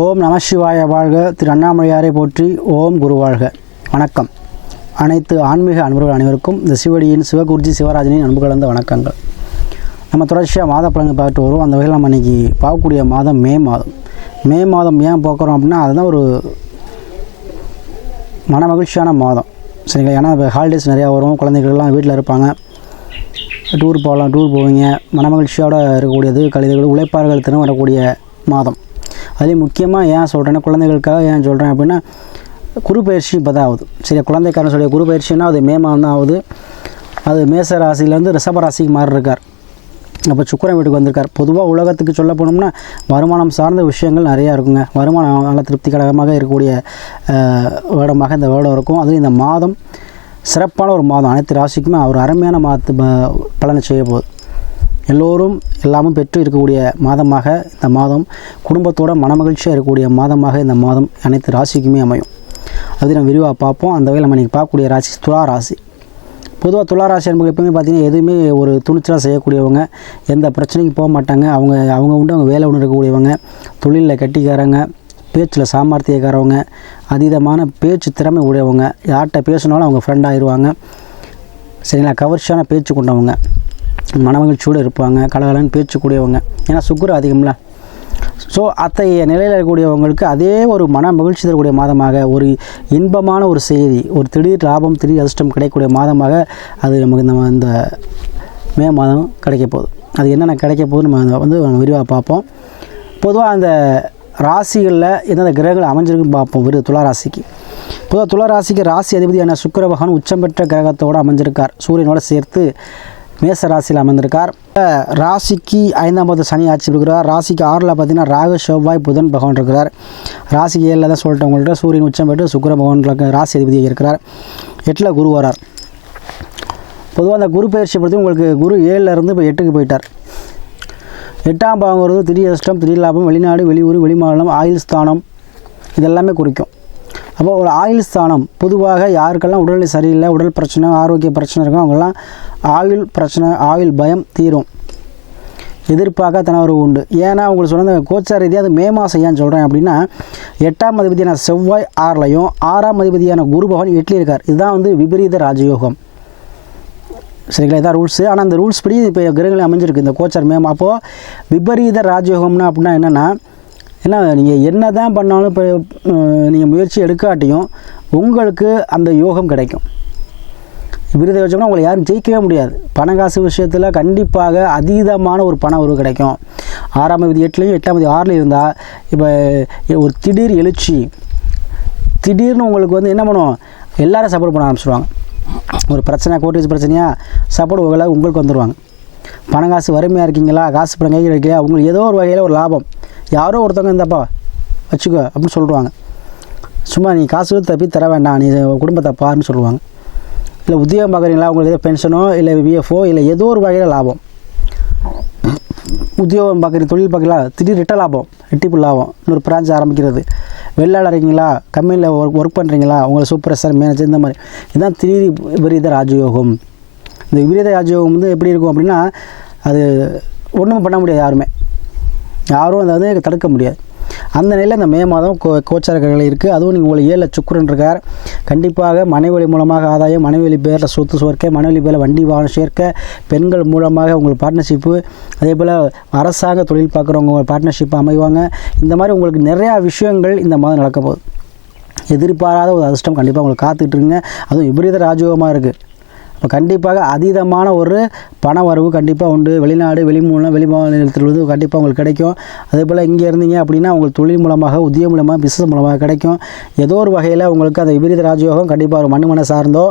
ஓம் நம சிவாய வாழ்க. திரு அண்ணாமலையாரை போற்றி. ஓம் குரு வாழ்க. வணக்கம். அனைத்து ஆன்மீக அன்பர்கள் அனைவருக்கும் இந்த சிவடியின் சிவகுருஜி சிவராஜனின் அன்பு கலந்த வணக்கங்கள். நம்ம தொடர்ச்சியாக மாத பலன்கள் பார்த்துட்டு வரும். அந்த வகையில் நம்ம இன்றைக்கி பார்க்கக்கூடிய மாதம் மே மாதம். மே மாதம் ஏன் பார்க்குறோம் அப்படின்னா அதுதான் ஒரு மன மகிழ்ச்சியான மாதம், சரிங்களா? ஏன்னா இப்போ ஹாலிடேஸ் நிறையா வரும், குழந்தைகள்லாம் வீட்டில் இருப்பாங்க, டூர் போவீங்க. மன மகிழ்ச்சியோடு இருக்கக்கூடியது கழுதைகள் உழைப்பார்கள் தினம் வரக்கூடிய மாதம். அதுலேயும் முக்கியமாக ஏன் சொல்கிறேன்னா குழந்தைகளுக்காக ஏன் சொல்கிறேன் அப்படின்னா குரு பயிற்சி இப்போ தான் ஆகுது. சரி, குழந்தைக்காரன் சொல்லிய குரு பயிற்சின்னா அது மே மாதம் தான் ஆகுது. அது மேச ராசியிலேருந்து ரிஷப ராசிக்கு மாறி இருக்கார். அப்போ சுக்கிரன் வீட்டுக்கு வந்திருக்கார். பொதுவாக உலகத்துக்கு சொல்ல போனோம்னா வருமானம் சார்ந்த விஷயங்கள் நிறையா இருக்குங்க. வருமானம் நல்ல திருப்திகரமாக இருக்கக்கூடிய வருடமாக இந்த வருடம் இருக்கும். அதுவும் இந்த மாதம் சிறப்பான ஒரு மாதம். அனைத்து ராசிக்குமே ஒரு அருமையான பலனை செய்ய போகுது. எல்லோரும் எல்லாமும் பெற்று இருக்கக்கூடிய மாதமாக இந்த மாதம், குடும்பத்தோட மனமகிழ்ச்சியாக இருக்கக்கூடிய மாதமாக இந்த மாதம் அனைத்து ராசிக்குமே அமையும். அது நம்ம விரிவாக பார்ப்போம். அந்த வகையில் நம்ம இன்றைக்கி பார்க்கக்கூடிய ராசி துலா ராசி. பொதுவாக துலா ராசி என்பது எப்பவுமே பார்த்திங்கன்னா எதுவுமே ஒரு துணிச்சலாக செய்யக்கூடியவங்க, எந்த பிரச்சனைக்கும் போக மாட்டாங்க. அவங்க உண்டு அவங்க வேலை ஒன்று இருக்கக்கூடியவங்க, தொழிலில் கட்டிக்காரங்க, பேச்சில் சாமர்த்தியக்காரவங்க, அதீதமான பேச்சு திறமை உடையவங்க, யார்கிட்ட பேசினாலும் அவங்க ஃப்ரெண்ட் ஆயிடுவாங்க, சரிங்களா? கவர்ச்சியான பேச்சு கொண்டவங்க, மனமகிழ்ச்சியோடு இருப்பாங்க, கலகலன்னு பேச்சக்கூடியவங்க. ஏன்னா சுக்கிரன் அதிகம்ல. ஸோ அத்தகைய நிலையில் இருக்கக்கூடியவங்களுக்கு அதே ஒரு மன மகிழ்ச்சி தரக்கூடிய மாதமாக, ஒரு இன்பமான ஒரு செய்தி, ஒரு திடீர் லாபம், திடீர் அதிர்ஷ்டம் கிடைக்கக்கூடிய மாதமாக அது நமக்கு இந்த மே மாதம் கிடைக்க போகுது. அது என்னென்ன கிடைக்க போகுது நம்ம விரிவாக பார்ப்போம். பொதுவாக அந்த ராசிகளில் எந்தெந்த கிரகங்கள் அமைஞ்சிருக்குன்னு பார்ப்போம். துலா ராசிக்கு பொதுவாக துலா ராசிக்கு ராசி அதிபதியான சுக்கிர பகவான் உச்சம் பெற்ற கிரகத்தோடு அமைஞ்சிருக்கார். சூரியனோடு சேர்த்து மேச ராசியில் அமர்ந்திருக்கார். ராசிக்கு 5ஆம் சனி ஆட்சி இருக்கிறார். ராசிக்கு 6ல் பார்த்தீங்கன்னா ராகு, செவ்வாய், புதன் பகவான் இருக்கிறார். ராசிக்கு 7ல் தான் சொல்லிட்டு உங்கள்கிட்ட சூரியன் உச்சம் பெற்று சுக்கிர பகவான் ராசி அதிபதியாக இருக்கிறார். 8ல் குரு வரார். பொதுவாக அந்த குரு பயிற்சி பற்றி உங்களுக்கு குரு 7லேருந்து இப்போ 8க்கு போயிட்டார். 8ஆம் பாவம் வருது திடீர் அதிர்ஷ்டம், திடீர் லாபம், வெளிநாடு, வெளியூர், வெளிமாநிலம், ஆயுள் ஸ்தானம் இதெல்லாமே குறிக்கும். அப்போ ஒரு ஆயுள் ஸ்தானம் பொதுவாக யாருக்கெல்லாம் உடல்நிலை சரியில்லை, உடல் பிரச்சனை, ஆரோக்கிய பிரச்சனை இருக்கும், அவங்கெல்லாம் ஆயுள் பிரச்சனை, ஆயுள் பயம் தீரும். எதிர்பார்க்க தனவரவு உண்டு. ஏன்னா உங்களுக்கு சொன்ன கோச்சார ரீதியாக அது மே மாதம் ஏன் சொல்கிறேன் அப்படின்னா 8ஆம் அதிபதியான செவ்வாய் 6லையும் 6ஆம் அதிபதியான குரு பகவான் 8லையும் இருக்கார். இதுதான் விபரீத ராஜயோகம், சரிங்களா? இதான் ரூல்ஸு. ஆனால் அந்த ரூல்ஸ் படி இப்போ கிரகங்கள் அமைஞ்சிருக்கு இந்த கோச்சார் மேம். அப்போது விபரீத ராஜயோகம்னா அப்படின்னா என்னென்னா, ஏன்னா நீங்கள் என்ன தான் பண்ணாலும் இப்போ நீங்கள் முயற்சி எடுக்காட்டியும் உங்களுக்கு அந்த யோகம் கிடைக்கும். விருதை வச்சோம்னா உங்களை யாரும் ஜெயிக்கவே முடியாது. பணக்காசு விஷயத்தில் கண்டிப்பாக அதீதமான ஒரு பண உறவு கிடைக்கும். 6ஆம் தேதி 8லையும் 8ஆம் தேதி 6லையும் இருந்தால் இப்போ ஒரு திடீர் எழுச்சி, திடீர்னு உங்களுக்கு என்ன பண்ணுவோம், எல்லோரும் சப்போர்ட் பண்ண ஆரம்பிச்சிடுவாங்க. ஒரு பிரச்சனை, கோர்ட்டேஜ் பிரச்சனையாக சப்போர்ட் உங்களுக்கு வந்துடுவாங்க. பணக்காசு வறுமையாக இருக்கீங்களா, காசு பணம் கையில் இருக்கலையா, உங்களுக்கு ஏதோ ஒரு வகையில் ஒரு லாபம், யாரோ ஒருத்தவங்க இந்தப்பா வச்சுக்கோ அப்படின்னு சொல்லிடுவாங்க. சும்மா நீ காசு தப்பி தர வேண்டாம், நீ குடும்பத்தை பாருன்னு சொல்லுவாங்க. இல்லை உத்தியோகம் பார்க்குறீங்களா, உங்களுக்கு ஏதோ பென்ஷனோ இல்லை விஎஃப்ஓ இல்லை ஏதோ ஒரு வகையில் லாபம். உத்தியோகம் பார்க்குறீங்க, தொழில் பார்க்கலாம், திடீர் ரிட்ட லாபம், ரெட்டிப்பு லாபம், இன்னொரு பிரான்ச் ஆரம்பிக்கிறது. வெளிநாடு இருக்கீங்களா, கம்பெனியில் ஒர்க் பண்ணுறீங்களா, உங்களை சூப்பர்வைசர், மேனேஜர், இந்த மாதிரி இதுதான் திடீர் விபரீத ராஜயோகம். இந்த விபரீத ராஜயோகம் எப்படி இருக்கும் அப்படின்னா அது ஒன்றும் பண்ண முடியாது, யாரும் அதை தடுக்க முடியாது. அந்த நிலையில் இந்த மே மாதம் கோச்சார கிரகங்கள் இருக்குது. அதுவும் நீங்கள் உங்களுக்கு 7ல் சுக்கிரன் இருக்கார். கண்டிப்பாக மனைவழி மூலமாக ஆதாயம், மனைவழி பேரில் சொத்து சேர்க்க, மனைவழி பேரில் வண்டி வாகனம் சேர்க்க, பெண்கள் மூலமாக உங்களுக்கு பார்ட்னர்ஷிப்பு, அதே போல் அரசாங்க தொழில் பார்க்குறவங்க உங்கள் பார்ட்னர்ஷிப் அமைவாங்க. இந்த மாதிரி உங்களுக்கு நிறையா விஷயங்கள் இந்த மாதம் நடக்க போகுது. எதிர்பாராத ஒரு அதிர்ஷ்டம் கண்டிப்பாக உங்களுக்கு காத்துட்ருங்க. அதுவும் விபரீத ராஜயோகமாக இருக்குது. இப்போ கண்டிப்பாக அதீதமான ஒரு பண வரவு கண்டிப்பாக உண்டு. வெளிநாடு, வெளிமாநிலத்தில் கண்டிப்பாக உங்களுக்கு கிடைக்கும். அதே போல் இங்கே இருந்தீங்க அப்படின்னா உங்களுக்கு தொழில் மூலமாக, உத்தியோகம் மூலமாக, பிஸ்னஸ் மூலமாக கிடைக்கும். ஏதோ ஒரு வகையில் உங்களுக்கு அந்த விபரீத ராஜயோகம் கண்டிப்பாக ஒரு மண்ணு சார்ந்தோ,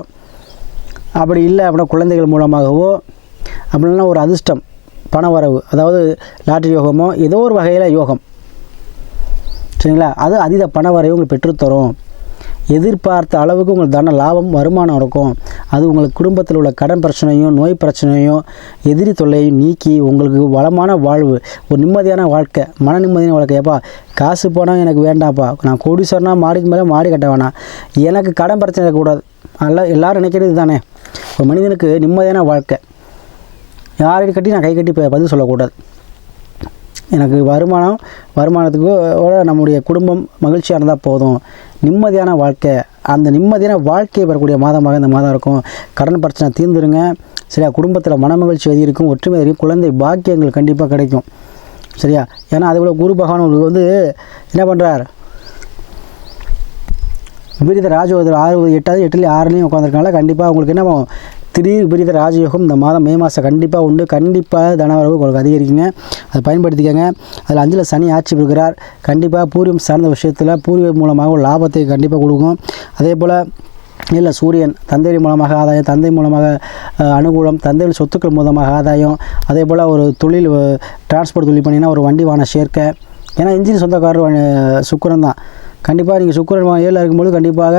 அப்படி இல்லை அப்படின்னா குழந்தைகள் மூலமாகவோ, அப்படின்னா ஒரு அதிர்ஷ்டம் பண வரவு, அதாவது லாட்ரி யோகமோ ஏதோ ஒரு வகையில் யோகம், சரிங்களா? அது அதீத பண வரவை உங்களுக்கு பெற்றுத்தரும். எதிர்பார்த்த அளவுக்கு உங்களுக்கு தன லாபம், வருமானம் இருக்கும். அது உங்களுக்கு குடும்பத்தில் உள்ள கடன் பிரச்சனையும், நோய் பிரச்சனையும், எதிரி தொல்லையும் நீக்கி உங்களுக்கு வளமான வாழ்வு, ஒரு நிம்மதியான வாழ்க்கை, மன நிம்மதியான வாழ்க்கை. ஏப்பா காசு போனால் எனக்கு வேண்டாம்ப்பா, நான் கோடீஸ்வரனா மாடிக்கு மேலே மாடி கட்ட வேணாம், எனக்கு கடன் பிரச்சனை இருக்கக்கூடாது, எல்லோரும் நினைக்கிறது தானே. ஒரு மனிதனுக்கு நிம்மதியான வாழ்க்கை, யாரையும் கட்டி நான் கை கட்டி பதில் சொல்லக்கூடாது. எனக்கு வருமானத்துக்கு நம்முடைய குடும்பம் மகிழ்ச்சியாக இருந்தால் போதும், நிம்மதியான வாழ்க்கை, அந்த நிம்மதியான வாழ்க்கையை பெறக்கூடிய மாதமாக இந்த மாதம் இருக்கும். கடன் பிரச்சனை தீர்ந்துருங்க. சரியா? குடும்பத்தில் மனமகிழ்ச்சி அதிகரிக்கும், ஒற்றுமை அதிகரிக்கும், குழந்தை பாக்கியங்கள் கண்டிப்பாக கிடைக்கும். சரியா? ஏன்னா அதுபோல் குரு பகவான் உங்களுக்கு வந்து என்ன பண்ணுறார், விபரீத ராஜயோகத்தில் 8வது 6லையும் உட்காந்துருக்கனால கண்டிப்பாக உங்களுக்கு என்ன திடீர் விபரீத ராஜயோகம் இந்த மாதம் மே மாதம் கண்டிப்பாக உண்டு. கண்டிப்பாக தனவரவு உங்களுக்கு அதிகரிக்குங்க, அதை பயன்படுத்திக்கங்க. அதில் 5ல் சனி ஆட்சி பெறுகிறார். கண்டிப்பாக பூர்வீகம் சார்ந்த விஷயத்தில் பூர்வீகம் மூலமாக ஒரு லாபத்தை கண்டிப்பாக கொடுக்கும். அதே போல் இல்லை சூரியன் தந்தை மூலமாக ஆதாயம், தந்தை மூலமாக அனுகூலம், தந்தை சொத்துக்கள் மூலமாக ஆதாயம். அதே போல் ஒரு தொழில் டிரான்ஸ்போர்ட் தொழில் பண்ணிங்கன்னா ஒரு வண்டி வாகன சேர்க்கை. ஏன்னா இன்ஜின் சொந்தக்காரர் சுக்கிரன் தான். கண்டிப்பாக நீங்கள் சுக்கிரன் 7ல் இருக்கும்போது கண்டிப்பாக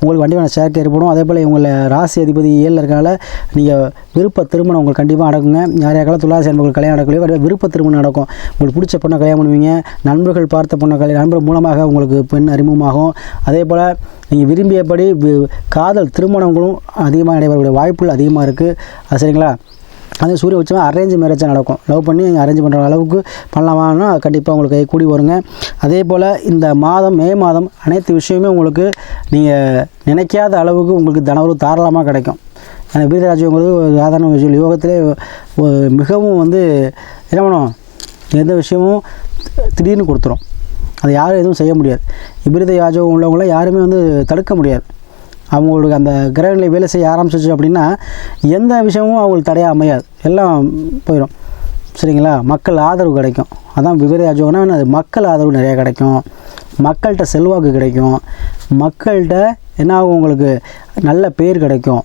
உங்களுக்கு வண்டி வாகன சேர்க்கை ஏற்படும். அதே போல் உங்களை ராசி அதிபதி 7ல் இருக்கனால நீங்கள் விருப்ப திருமணம் உங்களுக்கு கண்டிப்பாக நடக்குங்க. யாரையாக்கெல்லாம் துளாசி என்பவர்கள் கல்யாணம் நடக்கலையோ கண்டிப்பாக விருப்ப திருமணம் நடக்கும். உங்களுக்கு பிடிச்ச பொண்ணை கல்யாணம் பண்ணுவீங்க. நண்பர்கள் பார்த்த பொண்ணை நண்பர் மூலமாக உங்களுக்கு பெண் அறிமுகமாகும். அதே போல் நீங்கள் விரும்பியபடி காதல் திருமணங்களும் அதிகமாக நடைபெறக்கூடிய வாய்ப்புகள் அதிகமாக இருக்குது. அது சரிங்களா? அதே சூரிய உச்சமாக அரேஞ்ச் மேரேஜாக நடக்கும். லவ் பண்ணி அரேஞ்ச் பண்ணுற அளவுக்கு பண்ணலாமான்னா கண்டிப்பாக உங்களுக்கு கை கூடி வருங்க. அதே போல் இந்த மாதம் மே மாதம் அனைத்து விஷயமே உங்களுக்கு நீங்கள் நினைக்காத அளவுக்கு உங்களுக்கு தனவரவு தாராளமாக கிடைக்கும். ஏன்னா விபரீதராஜ்யங்கிறது சாதாரண விஷயம். யோகத்திலே மிகவும் வந்து என்ன பண்ணும், எந்த விஷயமும் திடீர்னு கொடுத்துரும். அதை யாரும் எதுவும் செய்ய முடியாது. விபரீத யாஜகம் உள்ளவங்கள யாருமே வந்து தடுக்க முடியாது. அவங்களுக்கு அந்த கிரகங்களை வேலை செய்ய ஆரம்பிச்சிச்சு அப்படின்னா எந்த விஷயமும் அவங்களுக்கு தடையாக அமையாது, எல்லாம் போயிடும். சரிங்களா? மக்கள் ஆதரவு கிடைக்கும். அதான் விபரீத யாஜகம்னா அது மக்கள் ஆதரவு நிறையா கிடைக்கும், மக்கள்கிட்ட செல்வாக்கு கிடைக்கும், மக்கள்கிட்ட என்ன ஆகும், உங்களுக்கு நல்ல பேர் கிடைக்கும்,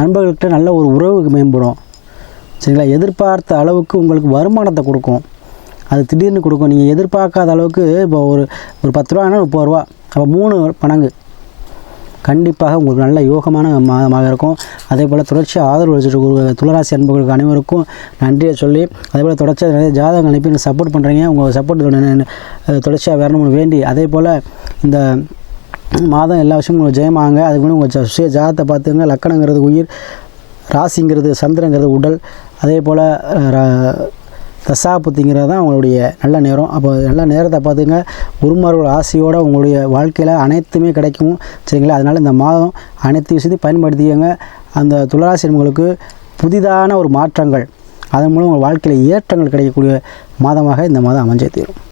நண்பர்கள்கிட்ட நல்ல ஒரு உறவுக்கு மேம்படும். சரிங்களா? எதிர்பார்த்த அளவுக்கு உங்களுக்கு வருமானத்தை கொடுக்கும். அது திடீர்னு கொடுக்கும். நீங்கள் எதிர்பார்க்காத அளவுக்கு இப்போ ஒரு 10 ரூபான்னா 30 ரூபா, அப்போ 3 மடங்கு கண்டிப்பாக உங்களுக்கு நல்ல யோகமான மாதமாக இருக்கும். அதே போல் தொடர்ச்சியாக ஆதரவு வச்சுட்டு துளராசி அன்பர்களுக்கு அனைவருக்கும் நன்றியை சொல்லி, அதே போல் தொடர்ச்சியாக நிறைய ஜாதகம் அனுப்பி சப்போர்ட் பண்ணுறீங்க. உங்கள் சப்போர்ட் தொடர்ச்சியாக வரணும்னு வேண்டி, அதே போல் இந்த மாதம் எல்லா விஷயமும் உங்களுக்கு ஜெயமாங்க. அதுக்கு முன்னாடி உங்கள் சுய ஜாதகத்தை பார்த்துங்க. லக்கணங்கிறது உயிர், ராசிங்கிறது சந்திரங்கிறது உடல், அதே போல் தசாபுத்திங்கிறது தான் உங்களுடைய நல்ல நேரம். அப்போ நல்ல நேரத்தை பார்த்துங்க. குருமார்கள் ஆசையோடு உங்களுடைய வாழ்க்கையில் அனைத்துமே கிடைக்கும். சரிங்களா? அதனால் இந்த மாதம் அனைத்து விஷயத்தையும் பயன்படுத்திக்கங்க. அந்த துளாராசி உங்களுக்கு புதிதான ஒரு மாற்றங்கள், அதன் மூலம் உங்கள் வாழ்க்கையில் ஏற்றங்கள் கிடைக்கக்கூடிய மாதமாக இந்த மாதம் அமைஞ்சே தீரும்.